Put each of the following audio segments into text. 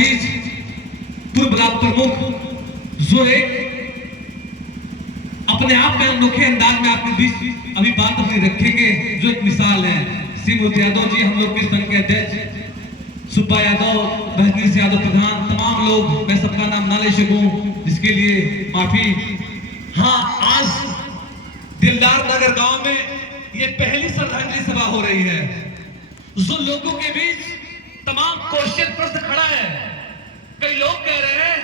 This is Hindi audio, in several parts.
बीच पूर्व ब्लॉक प्रमुख जो एक अपने आप में अनोखे अंदाज में आपके बीच अभी बात अपनी रखेंगे, जो एक मिसाल है। श्री मूर्ति यादव जी, हम लोग के संघ के अध्यक्ष, सुब्बा यादव, बहनीश यादव प्रधान, तमाम लोग, मैं सबका नाम ना ले सकूं जिसके लिए माफी। हाँ, आज दिलदार नगर गांव में ये पहली श्रद्धांजलि सभा हो रही है, जो लोगों के बीच तमाम क्वेश्चन प्रश्न खड़ा है। कई लोग कह रहे हैं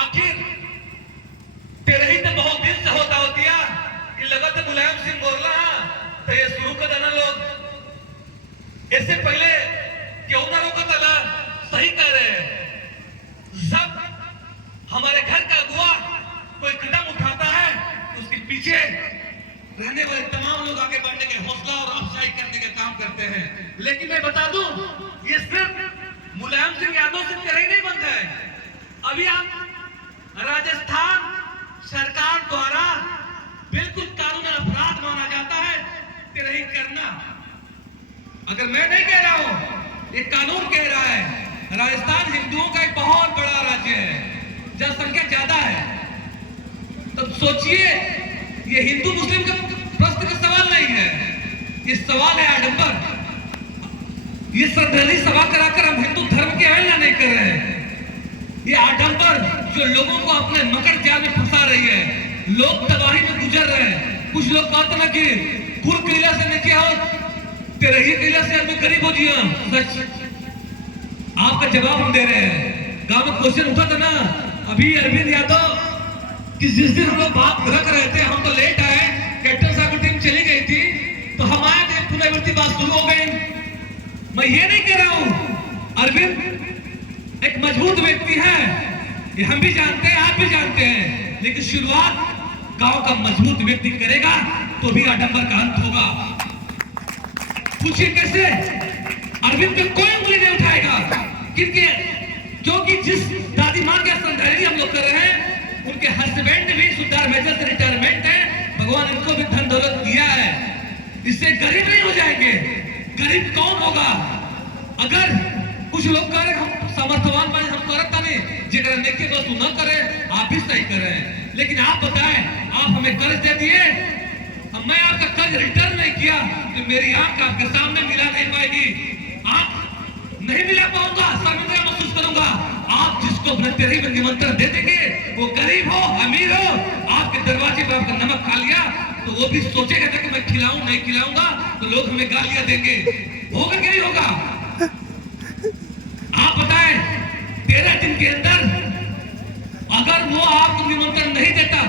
आखिर तेरे ही तो बहुत दिन से होता होतिया कि लगत मुलायम सिंह बोलना तो ये शुरू कर देना लोग, इससे पहले क्यों ना रोका तला, सही कह रहे हैं। जब हमारे घर का अगुआ कोई कदम उठाता है तो उसके पीछे रहने वाले तमाम लोग आगे बढ़ने के हौसला और अफजाई करने का काम करते हैं। लेकिन मैं बता दूं, ये सिर्फ मुलायम सिंह यादव से तेरा ही नहीं बनता है। अभी आप राजस्थान सरकार द्वारा बिल्कुल कानून अपराध माना जाता है तेरा ही करना। अगर मैं नहीं कह रहा हूं, ये कानून कह रहा है। राजस्थान हिंदुओं का एक बहुत बड़ा राज्य है, जनसंख्या ज्यादा है। तब सोचिए, ये हिंदू मुस्लिम का प्रश्न का सवाल नहीं है, ये सवाल है आडंबर। ये श्रद्धांजलि सभा कराकर हम हिंदू धर्म की अवहेलना नहीं कर रहे हैं। ये आडंबर जो लोगों को अपने मकर जाल में फंसा रही है, लोग तबाही में गुजर रहे हैं। कुछ लोग कहते ना कि पूर्व किला से नहीं किया हो, तेरे ही किला से आदमी गरीब हो जिया। सच, आपका जवाब हम दे रहे हैं। गांव में क्वेश्चन उठा था ना अभी अरविंद यादव कि जिस दिन हम लोग बात रख रहे थे, हम तो लेट आए, कैप्टन साहब की टीम चली गई थी, तो हमारे टीम पुनरावृत्ति बात शुरू हो गई। मैं ये नहीं कह रहा हूं, अरविंद एक मजबूत व्यक्ति है, ये हम भी जानते हैं, आप भी जानते हैं, लेकिन शुरुआत गांव का मजबूत व्यक्ति करेगा तो भी आडंबर का अंत होगा। पूछिए कैसे? अरविंद पे कोई उंगली नहीं उठाएगा, क्योंकि जिस दादी मां के श्रद्धांजलि हम लोग कर रहे हैं, उनके हस्बैंड भी सुधार मेजर से रिटायरमेंट है, भगवान इनको भी धन दौलत दिया है। इससे गरीब नहीं हो जाएंगे। गरीब कौन होगा? अगर कुछ लोग कह रहे हम समर्थवान बने, हम करता नहीं, जिगर नेके बस न करे, आप भी सही करें। लेकिन आप बताएं, आप हमें कर्ज दे दिए, मैं आपका कर्ज रिटर्न नहीं किया तो मेरी आंख आपके सामने मिला नहीं पाएगी, आंख नहीं मिला पाऊंगा, शर्मिंदा महसूस करूंगा। आप जिसको अपने तेरे में निमंत्रण दे देंगे, वो गरीब हो अमीर हो, आपके दरवाजे पर आपका नमक खा लिया तो वो भी सोचेगा कि मैं खिलाऊं नहीं खिलाऊंगा तो लोग हमें गालियां देंगे। होगा कि नहीं होगा? आप बताएं, 13 दिन के अंदर अगर वो आपको निमंत्रण नहीं देता,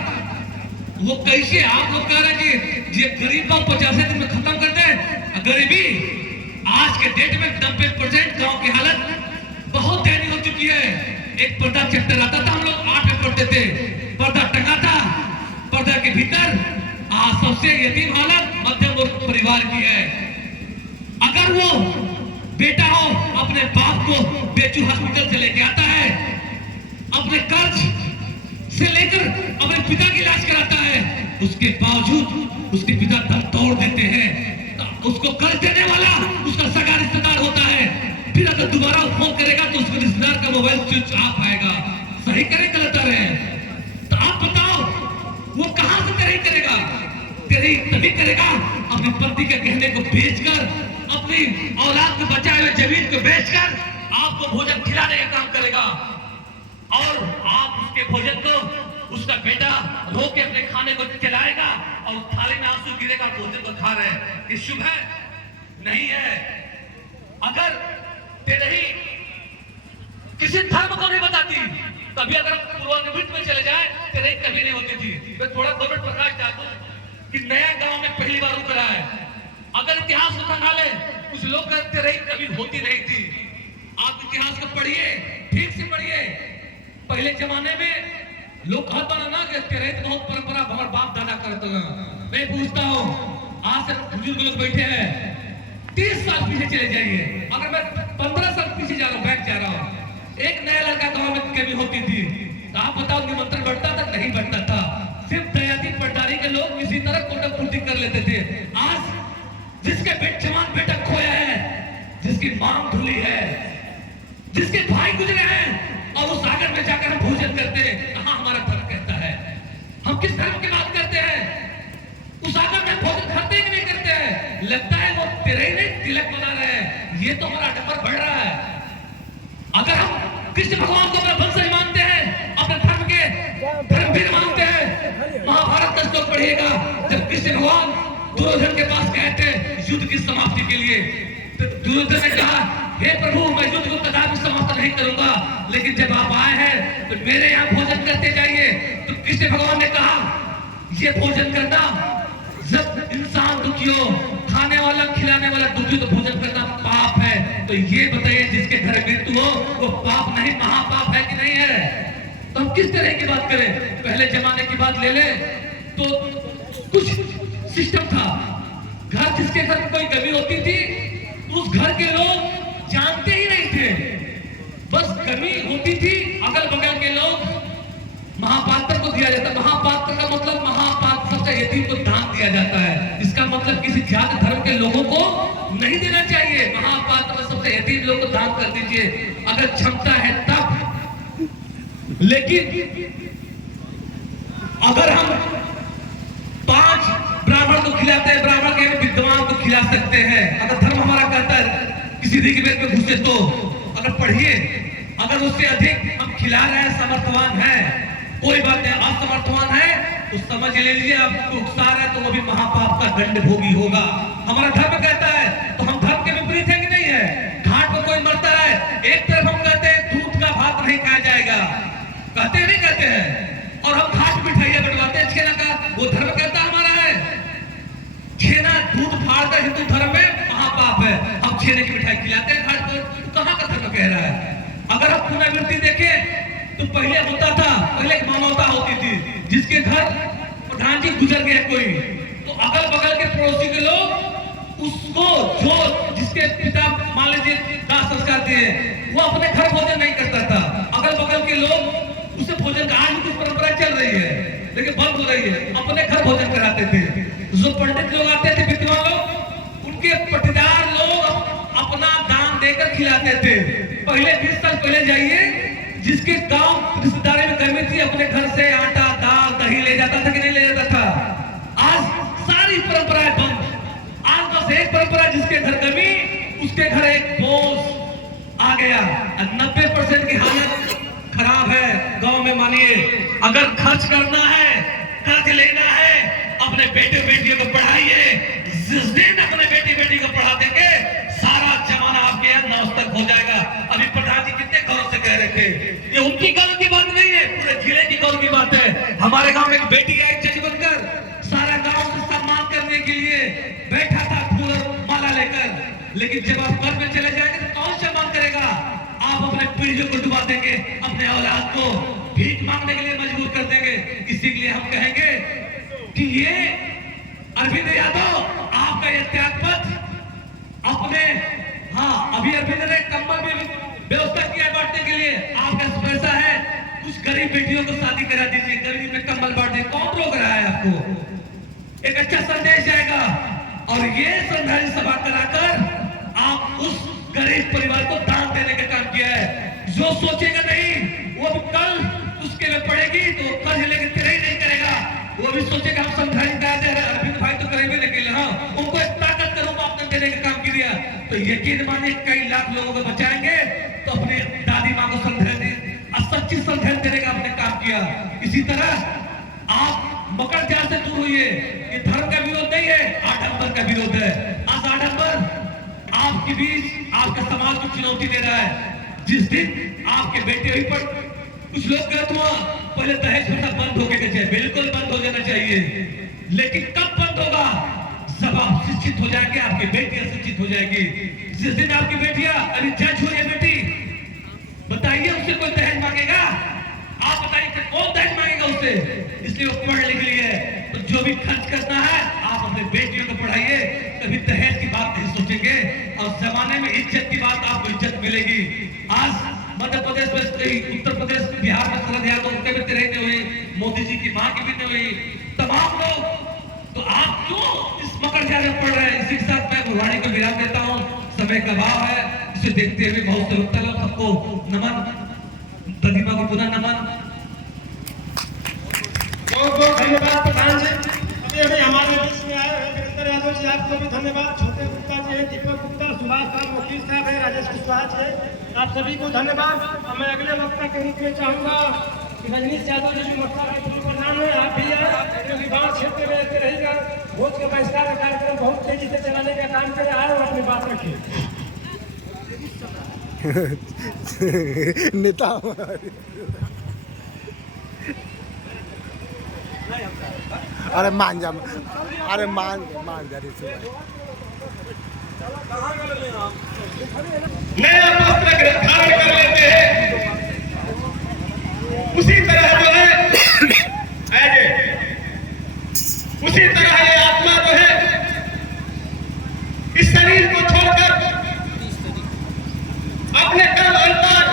वो कैसे? आप लोग कह रहे हैं कि ये गरीब लोग 50 दिन में खत्म कर दे गरीबी। आज के डेट में 90% गांव की हालत बहुत दयनीय हो चुकी है। एक पर्दा चैप्टर आता था, हम लोग 8 में पढ़ते थे, पर्दा टंगा था, पर्दा के भीतर सबसे यतीम हालत मध्यम वर्ग परिवार की है। अगर वो बेटा हो अपने बाप को बेचू हॉस्पिटल से लेके आता है, अपने कर्ज से लेकर अपने पिता की इलाज कराता है, उसके बावजूद उसके पिता दम तोड़ देते हैं। उसको कर्ज देने वाला उसका सगा रिश्तेदार होता है, फिर अगर दोबारा फोन करेगा तो उसके रिश्तेदार का मोबाइल स्विच ऑफ आएगा। सही करे गलत रहे? तो आप बताओ, वो कहां से तेरे करेगा? तेरे तभी करेगा अपने पति के गहने को बेचकर, अपनी औलाद को बचाए हुए जमीन को बेचकर आपको भोजन खिलाने का काम करेगा। और आप उसके भोजन को उसका बेटा रो के अपने खाने को चलाएगा और थाली में आंसू गिरेगा, भोजन को खा रहे हैं। ये शुभ है? नहीं है। अगर तेरे ही किसी धर्म को नहीं बताती, तभी अगर पूर्वानुवृत्ति में चले जाए, तेरे कभी नहीं होती थी। मैं थोड़ा 2 मिनट प्रकाश डालूं कि नया गांव में पहली बार रुक रहा है। अगर इतिहास को खंगाले, कुछ लोग कहते रहे कभी होती नहीं थी। आप इतिहास को पढ़िए, ठीक से पढ़िए। पहले जमाने में लोग कहता ना कि तेरे बहुत परंपरा हमारे बाप दादा करते हैं। मैं पूछता हूँ, आज से बुजुर्ग लोग बैठे हैं, 30 साल पीछे चले जाइए, अगर मैं 15 साल पीछे जा रहा हूँ, बैठ जा रहा हूँ, एक नया लड़का गांव में कभी होती थी, तो आप बताओ निमंत्रण बढ़ता था? नहीं बढ़ता था। सिर्फ दयादी पटदारी के लोग किसी तरह कोटा पूर्ति कर लेते थे। आज जिसके जवान बेटा खोया है, जिसकी मां धुली है, जिसके भाई गुजरे हैं, कृष्ण भगवान को अपना वंशज मानते हैं, अपने धर्म के धर्मवीर मानते हैं। महाभारत का श्लोक पढ़िएगा, जब कृष्ण भगवान दुर्योधन के पास गए थे युद्ध की समाप्ति के लिए, तो दुर्योधन ने कहा, हे प्रभु, मैं युद्ध को कदापि समाप्त नहीं करूंगा, लेकिन जब आप आए हैं तो मेरे यहाँ भोजन करते जाइए। तो कृष्ण भगवान ने कहा, ये भोजन करना, जब इंसान दुखी हो, खाने वाला खिलाने वाला दुखी, तो भोजन करना पाप है। तो ये बताइए, जिसके घर मृत्यु हो वो पाप नहीं महापाप है कि नहीं है? तो हम किस तरह की बात करें? पहले जमाने की बात ले ले तो कुछ सिस्टम था, घर जिसके घर में कोई कमी होती थी उस घर के लोग जानते ही नहीं थे, बस कमी होती थी अगल बगल के लोग महापात्र को दिया जाता। महापात्र का मतलब महापात्र सबसे यतीम को दान दिया जाता है। इसका मतलब किसी जात धर्म के लोगों को नहीं देना चाहिए। महापात्र में सबसे यतीम लोग को दान कर दीजिए अगर क्षमता है तब। लेकिन अगर हम 5 ब्राह्मण को खिलाते हैं, ब्राह्मण के विद्वान को खिला सकते हैं, अगर धर्म हमारा कहता है किसी ऋग्वेद में घुसे तो अगर पढ़िए, अगर उससे अधिक हम खिला रहे हैं, समर्थवान है, कोई बात नहीं, असमर्थवान है तो समझ ले लीजिए आपको उकसा रहा है तो वो भी महापाप का दंड भोगी होगा। हमारा धर्म कहता है, तो हम धर्म के विपरीत है कि नहीं है? घाट पर कोई मरता है, एक तरफ हम कहते हैं दूध का भात नहीं खाया जाएगा, कहते नहीं कहते हैं, और हम घाट मिठाइयां बंटवाते हैं छेना का, वो धर्म कहता हमारा है। छेना दूध फाड़कर हिंदू धर्म में महापाप है, हम छेने की मिठाई खिलाते हैं घाट पर, कहां का धर्म कह रहा है? अगर आप पुनरावृत्ति देखें तो पहले होता था, पहले एक मानवता होती थी, जिसके घर प्रधान जी गुजर गया कोई, तो अगल बगल के पड़ोसी के लोग उसको, जो जिसके पिता मान लीजिए दाह संस्कार दिए, वो अपने घर भोजन नहीं करता था, अगल बगल के लोग उसे भोजन का, आज भी परंपरा चल रही है लेकिन बंद हो रही है, अपने घर भोजन कराते थे। जो पंडित लोग आते थे, विद्वान लोग, उनके पटीदार लोग अपना दान देकर खिलाते थे। पहले 20 साल पहले जाइए, जिसके गांव रिश्तेदारी में गर्मी थी, अपने घर से आटा दाल दही ले जाता था कि नहीं ले जाता था? आज सारी परंपराएं बंद, आज बस एक परंपरा, जिसके घर गर्मी उसके घर एक बोझ आ गया। 90% की हालत खराब है गांव में। मानिए, अगर खर्च करना है, कर्ज लेना है, अपने बेटे बेटियों को पढ़ाइए। जिस दिन अपने बेटी बेटी को पढ़ा देंगे, सारा जमाना आपके यहाँ नौस्तक हो जाएगा। अभी प्रधान जी कितने गौरव से कह रहे थे, ये उनकी गौरव की बात नहीं है, पूरे जिले की गौरव की बात है। हमारे गांव में एक बेटी आई जज बनकर, सारा गांव से सम्मान करने के लिए बैठा था, फूल और माला लेकर। लेकिन जब आप घर में चले जाएंगे तो कौन सम्मान करेगा? आप अपने पीढ़ियों को डुबा देंगे, अपने औलाद को भीख मांगने के लिए मजबूर कर देंगे। इसी के लिए हम कहेंगे कि ये अरविंद यादव, आपका ये त्यागपत्र अपने, हाँ, अभी अरविंद ने कंबल भी व्यवस्था किया है बांटने के लिए, आपका पैसा है, कुछ गरीब बेटियों को शादी करा दीजिए, गरीब में कंबल बांट दीजिए। कौन रोक रहा है आपको? एक अच्छा संदेश जाएगा। और ये श्रद्धांजलि सभा कराकर आप उस गरीब परिवार को दान देने का काम किया है। जो सोचेगा नहीं, वो भी कल उसके में पड़ेगी तो कर्ज लेके तेरे ही नहीं करेगा, वो भी सोचेगा हम श्रद्धांजलि करा दे रहे, अरविंद भाई तो करेंगे लेकिन, हाँ, उनको एक ताकत करूंगा आपने देने का काम किया, तो यकीन मानिए कई लाख लोगों को बचाएंगे। तो अपने दादी माँ को श्रद्धांजलि, सच्ची श्रद्धांजलि देने का आपने काम किया। इसी तरह आप मकर जाल से दूर हुई, ये धर्म का विरोध नहीं है, आडंबर का विरोध है। आज आडंबर आपके बीच, आपके समाज को चुनौती दे रहा है। जिस दिन आपके बेटे पर कुछ लोग कहते हुआ, पहले दहेज प्रथा बंद हो गया चाहिए, बिल्कुल बंद हो जाना चाहिए, लेकिन कब बंद होगा? जब आप शिक्षित हो जाएंगे, आपकी बेटियां शिक्षित हो जाएगी। जिस दिन आपकी बेटियां, अभी जज हुई है बेटी, बताइए उससे कोई दहेज मांगेगा? आप बताइए कौन दहेज मांगेगा उससे? इसलिए वो पढ़ लिख ली है। तो जो भी खर्च करना है, आप अपने बेटियों को पढ़ाइए, कभी दहेज की बात नहीं सोचेंगे, और जमाने में इज्जत की बात, आपको इज्जत मिलेगी। आज मध्य प्रदेश में, उत्तर प्रदेश, बिहार में शरद यादव उनके भी तरह नहीं हुई, मोदी जी की मां की भी नहीं हुई, तमाम लोग। तो आप क्यों इस मकर जाल में पढ़ रहे हैं? इसी के साथ मैं वाणी को विराम देता हूँ, समय का अभाव है, इसे देखते हुए बहुत से वक्ता लोग, सबको नमन, प्रतिभा को पुनः नमन। बहुत बहुत धन्यवाद प्रधान जी। अभी अभी हमारे बीच में आए हैं वीरेंद्र यादव जी, आपको भी धन्यवाद। छोटे गुप्ता जी है, दीपक गुप्ता, सुभाष साहब, वकील साहब है, राजेश कुशवाहा जी है। आप सभी को धन्यवाद। और मैं अगले वक्ता के रूप में चाहूंगा कि रजनीश यादव जी जो मोर्चा के पूर्व प्रधान है, आप भी हैं, जो विभाग क्षेत्र में रहते रहेगा, वोट के बहिष्कार का कार्यक्रम बहुत तेजी से चलाने का काम करे, आए और अपनी बात रखिए। नेता अरे मान जा, अरे मान जा नया वस्त्र धारण कर लेते हैं, उसी तरह जो है उसी तरह ये आत्मा जो है इस शरीर को छोड़कर अपने कर्म अंतर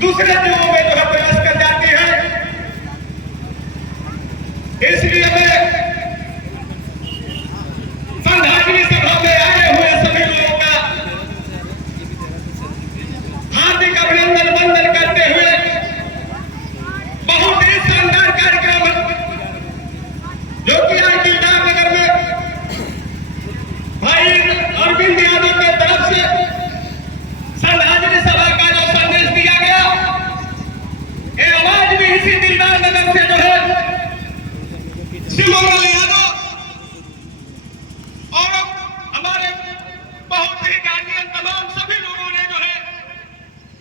दूसरे जीवों में जो है प्रवेश कर जाती है। इसलिए मैं संघाटनी सभा में आए हुए सभी लोगों का हार्दिक अभिनंदन वंदन करते हुए बहुत ही शानदार कार्यक्रम जो कि आज दिलदार नगर में भाई अरविंद यादव की तरफ से संघाटनी सभा का जो संदेश दिया गया, ये आवाज भी इसी दिलदार नगर से जो है शिवमोहन यादव और हमारे बहुत ही गार्जियन तमाम सभी लोगों ने जो है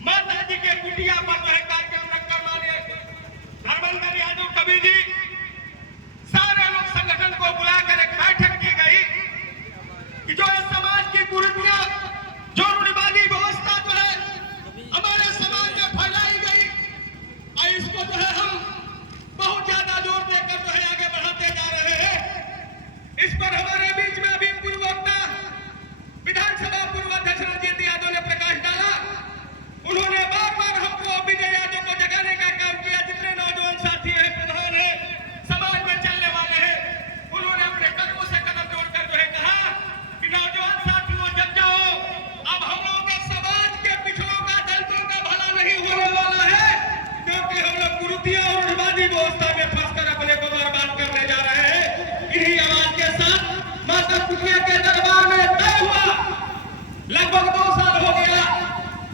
माता जी के कुटिया पर जो है कार्यक्रम रखकर माने धर्मेंद्र यादव कवि जी सारे लोग संगठन को बुलाकर एक बैठक की गई कि जो इस समाज की कुरीतियां, जो रूढ़िवादी व्यवस्था जो है हमारे समाज में फैलाई गई और इसको जो है हम बहुत ज्यादा जोर देकर जो है आगे बढ़ाते जा रहे हैं। इस पर हमारे बीच में अभी पूर्व वक्ता विधानसभा पूर्व अध्यक्ष रंजीत यादव ने प्रकाश डाला। उन्होंने बार बार हमको विजय यादव को जगाने का काम किया। जितने नौजवान साथी हैं, प्रधान हैं, समाज में चलने वाले हैं, उन्होंने अपने कदमों से कदम जोड़कर जो है कहा कि नौजवान साथियों जग जाओ, अब हम लोग के समाज के पिछड़ों का, दलितों का भला नहीं होने वाला है, क्योंकि हम लोग कुरीतियों और रूढ़िवादी व्यवस्था में फंसकर अपने को बर्बाद करने जा रहे हैं। इन्हीं आवाज के साथ माता कुटिया के दरबार में तय हुआ, लगभग 2 साल हो गया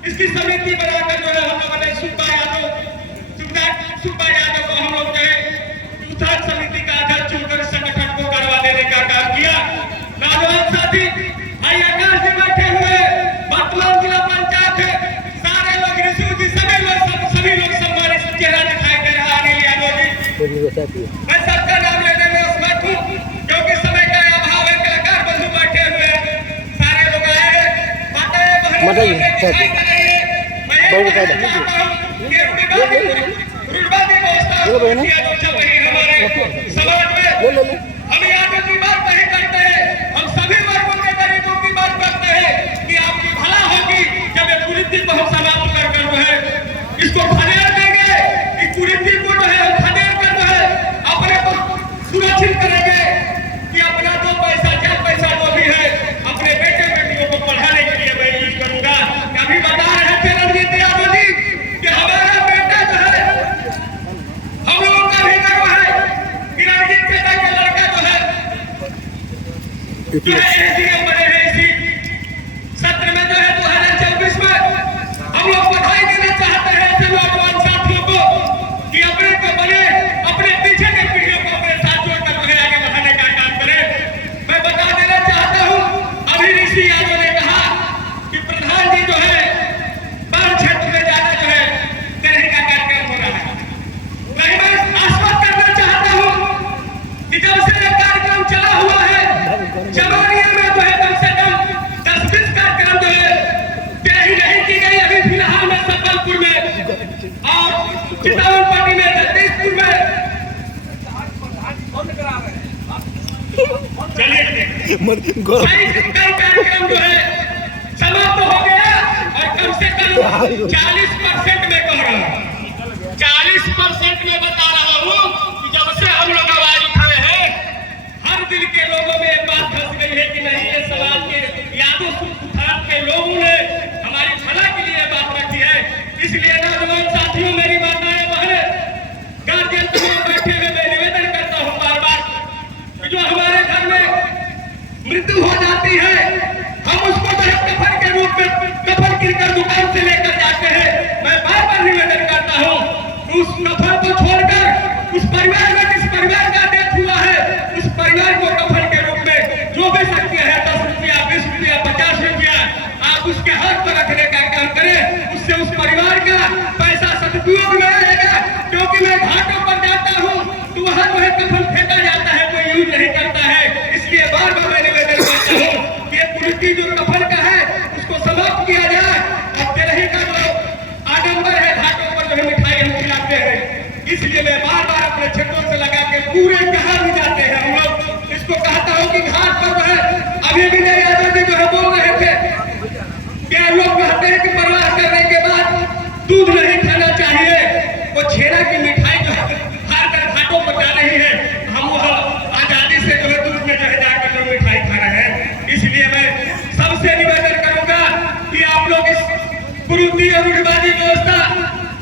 इसकी समिति बनाकर जो है हम लोगों ने सुब्बा यादव को हम लोग जो है उत्थान समिति का अध्यक्ष चुनकर संगठन को करवा देने का काम किया। नौजवान साथी भाई आकाश जी बैठे हुए, वर्तमान जिला पंचायत है, सारे लोग ऋषि जी सभी लोग सम्मानित चेहरा दिखाई दे रहा है। अनिल यादव जी, मैं सबका नाम लेने में असमर्थ हूँ क्योंकि समय का अभाव है। कलाकार बंधु बैठे हुए सारे लोग आए हैं, माताएं बहनें दिखाई दे रही है। मैं ये कहना चाहता हूँ कि रूढ़िवादी व्यवस्था जो चल रही है हमारे समाज में, हम यादव की बात नहीं करते हैं, हम सभी वर्गों के गरीबों की बात करते हैं कि आपकी भला होगी जब ये कुरीति को हम समाप्त कर जो है इसको खदेड़ देंगे। कि कुरीति को जो है हम खदेड़ कर जो है अपने को सुरक्षित करेंगे कि अपना जो पैसा, जब पैसा जो भी है अपने बेटे बेटियों को पढ़ाने के लिए मैं यूज करूंगा। अभी बता रहे थे रंजीत यादव जी कि हमारा बेटा जो है, हम लोगों का भी गर्व है कि रंजीत बेटा का लड़का जो है एसडीएम बने हैं। इसी सत्र में जो है 2024 में हम लोग बधाई देना चाहते हैं ऐसे नौजवान साथियों को कि अपने को बने, अपने पीछे के पीढ़ियों को अपने साथ जोड़कर जो है आगे बढ़ाने का काम करें। मैं बता देना चाहता हूं, अभी ऋषि यादव ने कहा कि प्रधान जी जो है बाढ़ क्षेत्र में जाना जो है तरह का कार्यक्रम हो रहा है। मैं आश्वस्त करना चाहता हूं कि जब से यह कार्यक्रम चला हुआ है, जमानिया में जो है कम से कम 10-20 कार्यक्रम जो है तय नहीं की गई। अभी फिलहाल में संबलपुर में और चितौड़पट्टी में, जगदीशपुर में चलिए कई कार्यक्रम जो है समाप्त हो गया और कम से कम 40% में कह रहा हूँ, 40% में बता रहा हूँ कि जब से हम लोग आवाज उठाए हैं हर दिल के लोगों में एक बात फंस गई है कि नहीं, ये समाज के यादव उत्थान के लोगों ने हमारी भला के लिए बात रखी है। इसलिए नौजवान साथियों, मेरी माताएं बहनें, गार्जियन तमाम बैठे हुए मैं निवेदन करता हूँ बार बार कि जो हमारे घर में मृत्यु हो जाती है हम उसको कफन के रूप में इसलिए मैं बार बार अपने क्षेत्रों से लगा के पूरे कहा भी जाते हैं हम लोग इसको कहता हूँ कि घाट पर जो है अभी भी नहीं यादव जी जो है बोल रहे थे क्या लोग कहते हैं कि परवाह करने के बाद दूध नहीं खाना चाहिए। वो छेना की मिठाई जो है हार कर घाटों पर जा रही है, हम वह आजादी से जो है दूध में जो है जाकर लोग मिठाई खा रहे हैं। इसलिए मैं सबसे निवेदन करूंगा कि आप लोग इस कुरीति और रूढ़िवादी व्यवस्था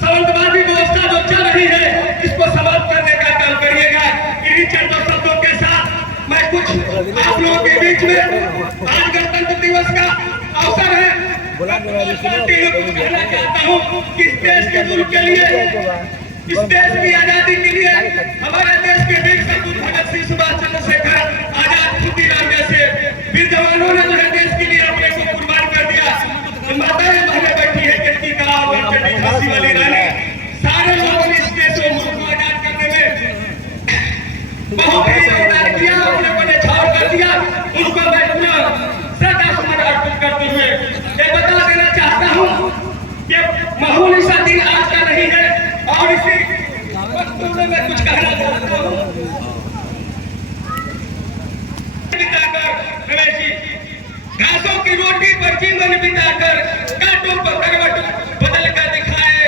सावंतवादी व्यवस्था जो चल रही है इसको समाप्त करने का काम करिएगा। इन्हीं चंद शब्दों के साथ मैं कुछ आप लोगों के बीच में आज गणतंत्र दिवस का अवसर है कहना चाहता हूँ कि इस देश के मुल्क के लिए, इस देश की आजादी के लिए हमारे देश के वीर सपूत भगत सिंह, सुभाष चंद्रशेखर आजाद, खुदीराम जैसे वीर जवानों ने जो है देश के लिए अपने को कुर्बान कर दिया। माताएं बहनें बैठी है, कितनी कला और चंडी झांसी वाली रानी, सारे लोगों ने इस देश को मुल्क को आजाद करने में बहुत ही योगदान किया, अपने को न्यौछावर कर दिया। उनको मैं अपना श्रद्धासुमन अर्पित करते हुए ये बता देना चाहता हूँ कि माहौल ऐसा दिन आज का नहीं है और इसी वक्त में मैं कुछ कहना चाहता हूँ। रमेश जी, घासों की रोटी पर जीवन बिताकर कांटों पर करवट बदल कर दिखाए,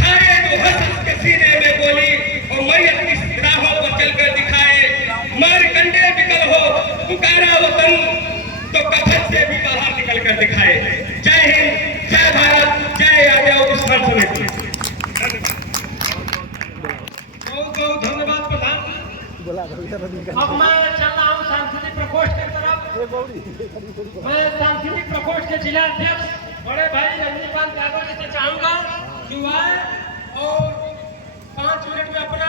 खाए तो हंस के सीने में बोली और मैयत की राहों पर चलकर दिखाए। मर कंडे बिकल हो पुकारा वतन तो कफन से भी बाहर निकल कर दिखाए। जय हिंद, जय भारत, जय आजाद किसान समिति। बहुत बहुत धन्यवाद प्रधान। अब मैं चल रहा हूँ सांस्कृतिक प्रकोष्ठ की तरफ। मैं सांस्कृतिक प्रकोष्ठ के जिला अध्यक्ष बड़े भाई रजनीकांत यादव जी से चाहूंगा कि वह और 5 मिनट में अपना